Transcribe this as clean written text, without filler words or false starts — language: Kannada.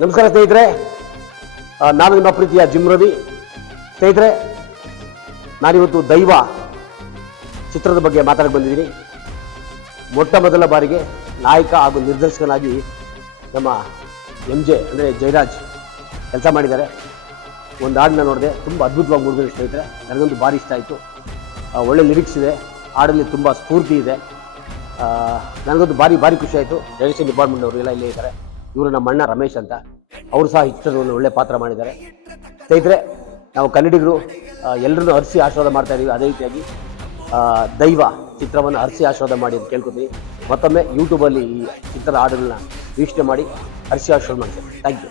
ನಮಸ್ಕಾರ ಸ್ನೇಹಿತರೆ, ನಾನು ನಿಮ್ಮ ಪ್ರೀತಿಯ ಜಿಮ್ ರವಿ. ಸ್ನೇಹಿತರೆ, ನಾನಿವತ್ತು ದೈವ ಚಿತ್ರದ ಬಗ್ಗೆ ಮಾತಾಡಕ್ಕೆ ಬಂದಿದ್ದೀನಿ. ಮೊಟ್ಟ ಮೊದಲ ಬಾರಿಗೆ ನಾಯಕ ಹಾಗೂ ನಿರ್ದೇಶಕನಾಗಿ ನಮ್ಮ MJ ಅಂದರೆ ಜಯರಾಜ್ ಕೆಲಸ ಮಾಡಿದ್ದಾರೆ. ಒಂದು ಹಾಡನ್ನ ನೋಡಿದೆ, ತುಂಬ ಅದ್ಭುತವಾಗಿ ಮೂಡಿದೆ ಸ್ನೇಹಿತರೆ. ನನಗಂತೂ ಭಾರಿ ಇಷ್ಟ ಆಯಿತು. ಒಳ್ಳೆ ಲಿರಿಕ್ಸ್ ಇದೆ, ಹಾಡಲ್ಲಿ ತುಂಬ ಸ್ಫೂರ್ತಿ ಇದೆ. ನನಗಂತೂ ಭಾರಿ ಖುಷಿ ಆಯಿತು. ಡೈರೆಕ್ಷನ್ ಡಿಪಾರ್ಟ್ಮೆಂಟ್ ಅವರೆಲ್ಲ ಇಲ್ಲೇ ಇದ್ದಾರೆ. ಇವರು ನಮ್ಮ ಅಣ್ಣ ರಮೇಶ್ ಅಂತ, ಅವರು ಸಹ ಚಿತ್ರದಲ್ಲಿ ಒಳ್ಳೆ ಪಾತ್ರ ಮಾಡಿದ್ದಾರೆ. ಸ್ನೇಹಿತರೆ, ನಾವು ಕನ್ನಡಿಗರು ಎಲ್ಲರನ್ನೂ ಹರಿಸಿ ಆಶೀರ್ವಾದ ಮಾಡ್ತಾ ಇದ್ದೀವಿ. ಅದೇ ರೀತಿಯಾಗಿ ದೈವ ಚಿತ್ರವನ್ನು ಹರಿಸಿ ಆಶೀರ್ವಾದ ಮಾಡಿ ಅಂತ ಕೇಳ್ಕೊತೀನಿ. ಮತ್ತೊಮ್ಮೆ ಯೂಟ್ಯೂಬಲ್ಲಿ ಈ ಚಿತ್ರದ ಹಾಡುಗಳನ್ನ ವೀಕ್ಷಣೆ ಮಾಡಿ ಹರಿಸಿ ಆಶೀರ್ವಾದ ಮಾಡ್ತೇನೆ. Thank you.